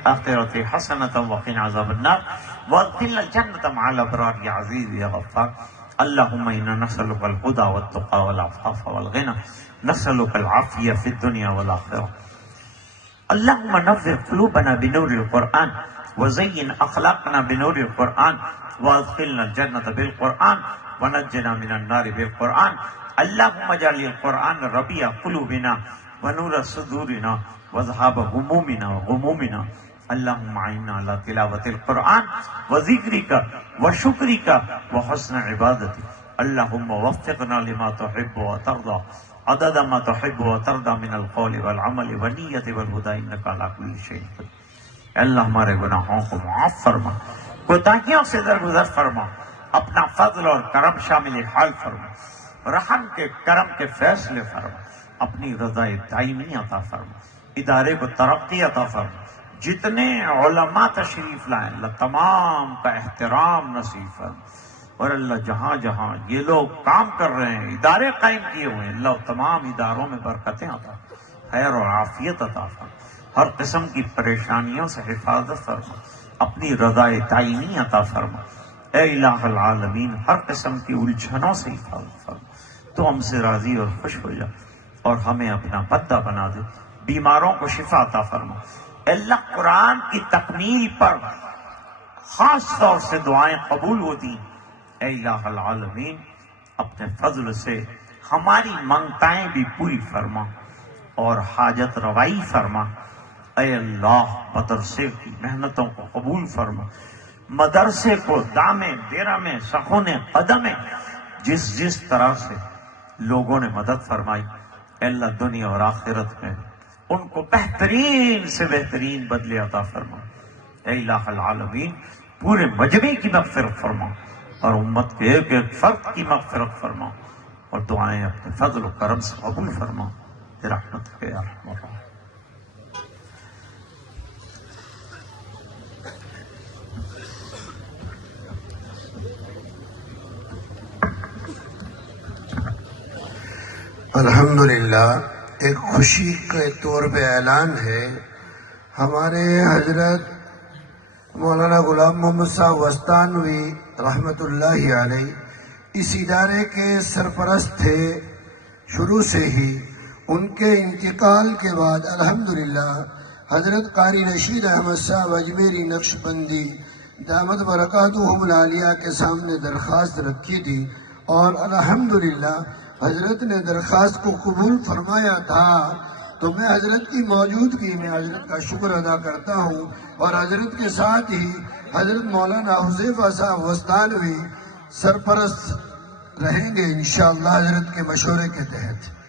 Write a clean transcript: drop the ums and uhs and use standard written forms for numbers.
الآخرة حسنة وقنا عذاب النار وادخلنا الجنة مع الأبرار يا عزيز يا غفار. اللهم إنا نسألك الهدى والتقى والعفاف والغنى، نسألك العافية في الدنيا والآخرة. اللهم نور قلوبنا بنور القرآن وزين أخلاقنا بنور القرآن وادخلنا الجنة بالقرآن ونجنا من النار بالقرآن. اللهم اجعل القرآن ربيع قلوبنا ونور صدورنا وذهاب همومنا وغمومنا. اللهم اعنا على تلاوة القرآن وذكرك وشكرك وحسن عبادتك. اللهم وفقنا لما تحب وترضى عدد ما تحب وترضى من القول والعمل والنية والهدى انك على كل شيء قدیر. اللہ ہمارے گناہوں کو معاف فرما، کوتاہیوں سے درگزر فرما، اپنا فضل اور کرم شامل حال فرما، رحم کے کرم کے فیصلے فرما، اپنی رضا دائمی عطا فرما، ادارے کو ترقی عطا فرما، جتنے علماء تشریف لائیں اللہ تمام کا احترام نصیب فرما، اور اللہ جہاں جہاں یہ لوگ کام کر رہے ہیں، ادارے قائم کیے ہوئے ہیں، اللہ تمام اداروں میں برکتیں عطا فرما، خیر اور عافیت عطا فرما، ہر قسم کی پریشانیوں سے حفاظت فرما، اپنی رضا دائمی عطا فرما۔ اے الہ العالمین ہر قسم کی الجھنوں سے حفاظت فرما، تو ہم سے راضی اور خوش ہو جا اور ہمیں اپنا بندہ بنا دے، بیماروں کو شفا عطا فرما۔ اے اللہ قرآن کی تکمیل پر خاص طور سے دعائیں قبول ہوتی، اے الہ العالمین اپنے فضل سے ہماری منگتائیں بھی پوری فرما اور حاجت روائی فرما۔ اے اللہ مدرسے کی محنتوں کو قبول فرما، مدرسے کو دامے دیرامے سخونے قدمے جس طرح سے لوگوں نے مدد فرمائی، اے اللہ دنیا اور آخرت میں ان کو بہترین سے بہترین بدلے عطا فرما۔ اے الہ العالمین پورے مجمع کی مغفرت فرما اور امت کے ایک ایک فرد کی مغفرت فرما، اور دعائیں اپنے فضل و کرم سے قبول فرما برحمتک یا ارحم الراحمین۔ الحمدللہ ایک خوشی کے طور پہ اعلان ہے، ہمارے حضرت مولانا غلام محمد صاحب وستانوی رحمت اللہ علیہ اس ادارے کے سرپرست تھے شروع سے ہی۔ ان کے انتقال کے بعد الحمدللہ حضرت قاری رشید احمد صاحب اجمیری نقش بندی دامت برکاتہم العالیہ کے سامنے درخواست رکھی تھی، اور الحمدللہ حضرت نے درخواست کو قبول فرمایا تھا، تو میں حضرت کی موجودگی میں حضرت کا شکر ادا کرتا ہوں، اور حضرت کے ساتھ ہی حضرت مولانا حذیفہ صاحب وستانوی سرپرست رہیں گے انشاءاللہ حضرت کے مشورے کے تحت۔